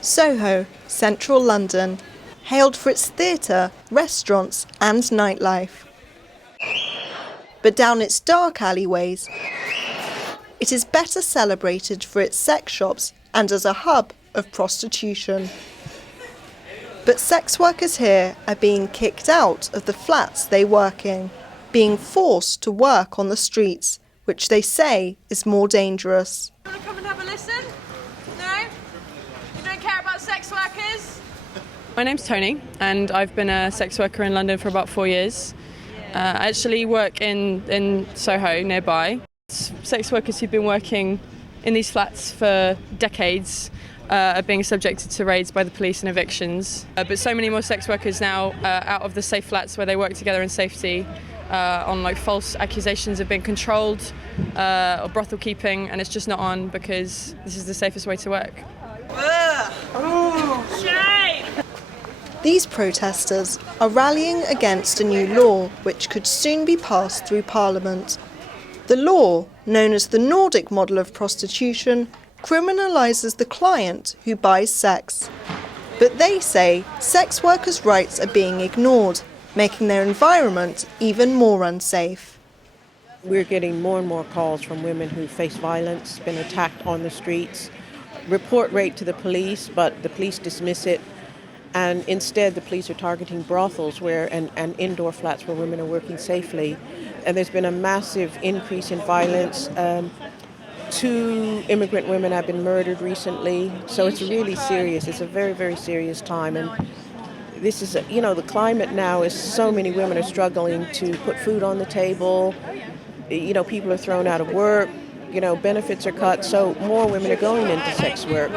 Soho, central London, hailed for its theatre, restaurants and nightlife. But down its dark alleyways, it is better celebrated for its sex shops and as a hub of prostitution. But sex workers here are being kicked out of the flats they work in, being forced to work on the streets, which they say is more dangerous. You want to come and have a listen? No? You don't care about sex workers? My name's Tony and I've been a sex worker in London for about 4 years. I actually work in Soho nearby. Sex workers who've been working in these flats for decades are being subjected to raids by the police and evictions. But so many more sex workers now out of the safe flats where they work together in safety on false accusations of being controlled or brothel keeping, and it's just not on because this is the safest way to work. Shame! These protesters are rallying against a new law which could soon be passed through Parliament. The law, known as the Nordic model of prostitution, criminalises the client who buys sex. But they say sex workers' rights are being ignored, making their environment even more unsafe. We're getting more and more calls from women who face violence, been attacked on the streets, report rape to the police, but the police dismiss it. And instead, the police are targeting brothels and indoor flats where women are working safely. And there's been a massive increase in violence. 2 immigrant women have been murdered recently. So it's really serious. It's a very, very serious time. And this is, the climate now is so many women are struggling to put food on the table. People are thrown out of work. Benefits are cut, so more women are going into sex work.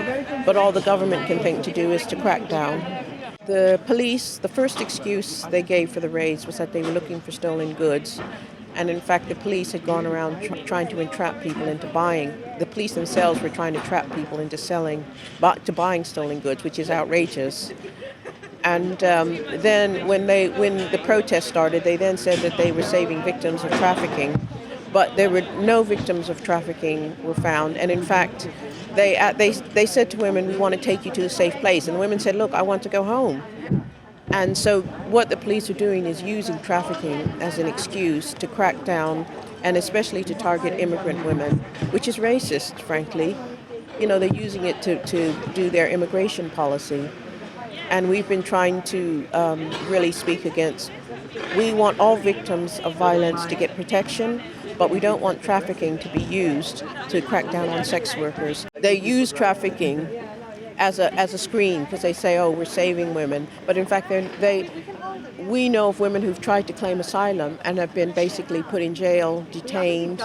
But all the government can think to do is to crack down. The police, the first excuse they gave for the raids was that they were looking for stolen goods. And in fact, the police had gone around trying to entrap people into buying. The police themselves were trying to trap people into buying stolen goods, which is outrageous. And then when the protest started, they then said that they were saving victims of trafficking. But there were no victims of trafficking were found. And in fact, they said to women, we want to take you to a safe place. And the women said, look, I want to go home. And so what the police are doing is using trafficking as an excuse to crack down, and especially to target immigrant women, which is racist, frankly. They're using it to do their immigration policy. And we've been trying to really speak against. We want all victims of violence to get protection, but we don't want trafficking to be used to crack down on sex workers. They use trafficking as a screen because they say, oh, we're saving women. But in fact, we know of women who've tried to claim asylum and have been basically put in jail, detained,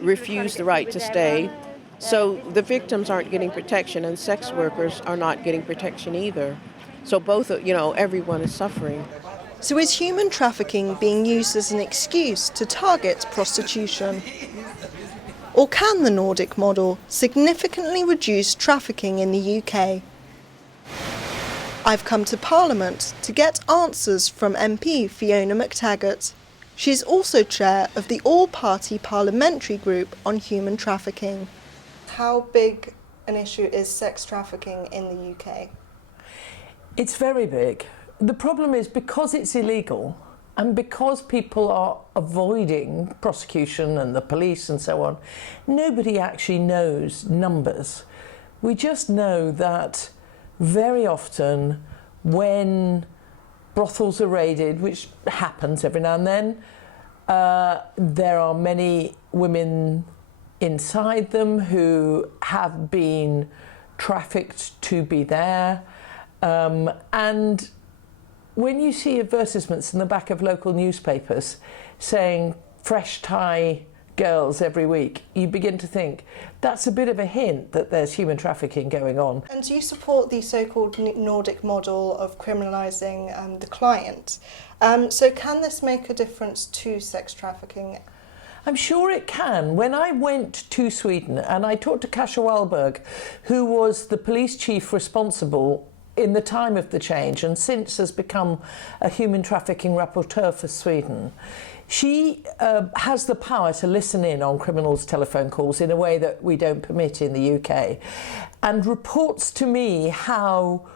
refused the right to stay. So the victims aren't getting protection and sex workers are not getting protection either. So both, everyone is suffering. So is human trafficking being used as an excuse to target prostitution? Or can the Nordic model significantly reduce trafficking in the UK? I've come to Parliament to get answers from MP Fiona McTaggart. She's also chair of the all-party parliamentary group on human trafficking. How big an issue is sex trafficking in the UK? It's very big. The problem is because it's illegal and because people are avoiding prosecution and the police and so on, nobody actually knows numbers. We just know that very often when brothels are raided, which happens every now and then, there are many women inside them who have been trafficked to be there. And when you see advertisements in the back of local newspapers saying fresh tie girls every week, you begin to think that's a bit of a hint that there's human trafficking going on. And do you support the so-called Nordic model of criminalising the client? So can this make a difference to sex trafficking? I'm sure it can. When I went to Sweden and I talked to Kasia Wahlberg, who was the police chief responsible in the time of the change and since has become a human trafficking rapporteur for Sweden, She has the power to listen in on criminals' telephone calls in a way that we don't permit in the UK, and reports to me how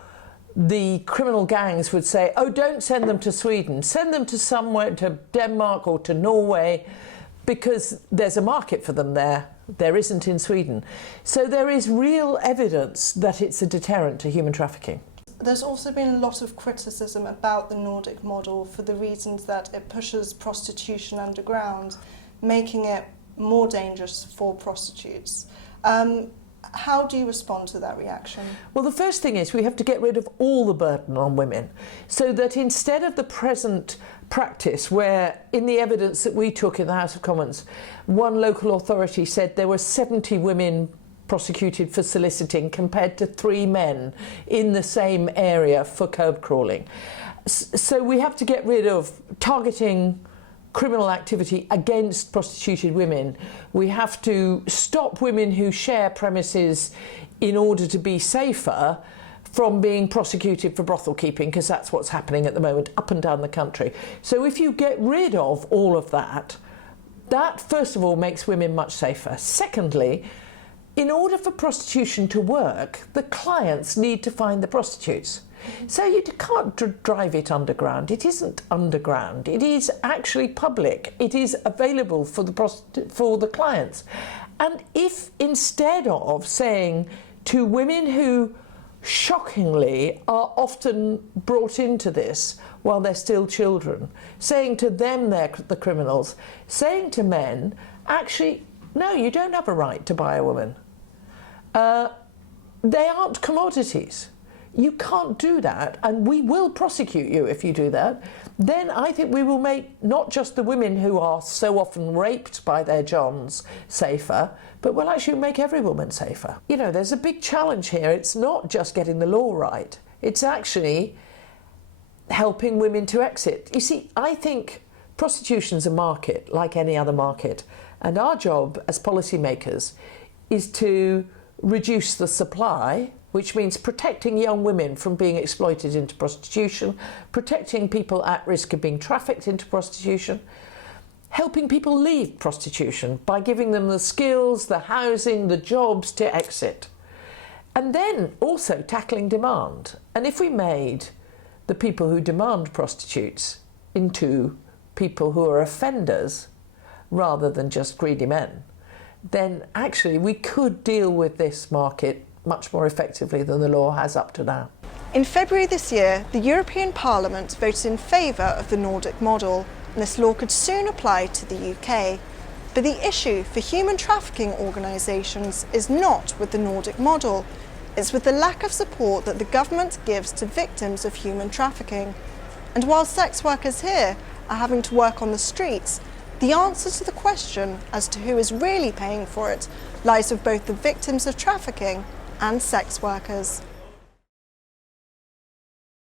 the criminal gangs would say, oh, don't send them to Sweden, send them to somewhere, to Denmark or to Norway, because there's a market for them there. There isn't in Sweden. So there is real evidence that it's a deterrent to human trafficking. There's also been a lot of criticism about the Nordic model for the reasons that it pushes prostitution underground, making it more dangerous for prostitutes. How do you respond to that reaction? Well, the first thing is we have to get rid of all the burden on women, so that instead of the present practice where, in the evidence that we took in the House of Commons, one local authority said there were 70 women prosecuted for soliciting compared to 3 men in the same area for curb crawling. So we have to get rid of targeting criminal activity against prostituted women. We have to stop women who share premises in order to be safer from being prosecuted for brothel keeping, because that's what's happening at the moment up and down the country. So if you get rid of all of that, that first of all makes women much safer. Secondly, in order for prostitution to work, the clients need to find the prostitutes. So you can't drive it underground. It isn't underground. It is actually public. It is available for the clients. And if instead of saying to women who shockingly are often brought into this while they're still children, saying to them they're the criminals, saying to men, actually, no, you don't have a right to buy a woman. They aren't commodities. You can't do that, and we will prosecute you if you do that. Then I think we will make not just the women who are so often raped by their johns safer, but we'll actually make every woman safer. You know, there's a big challenge here. It's not just getting the law right. It's actually helping women to exit. You see, I think prostitution's a market like any other market, and our job as policymakers is to reduce the supply, which means protecting young women from being exploited into prostitution, protecting people at risk of being trafficked into prostitution, helping people leave prostitution by giving them the skills, the housing, the jobs to exit. And then also tackling demand. And if we made the people who demand prostitutes into people who are offenders rather than just greedy men, then actually we could deal with this market much more effectively than the law has up to now. In February this year, the European Parliament voted in favour of the Nordic model, and this law could soon apply to the UK. But the issue for human trafficking organisations is not with the Nordic model, it's with the lack of support that the government gives to victims of human trafficking. And while sex workers here are having to work on the streets, the answer to the question as to who is really paying for it lies with both the victims of trafficking and sex workers.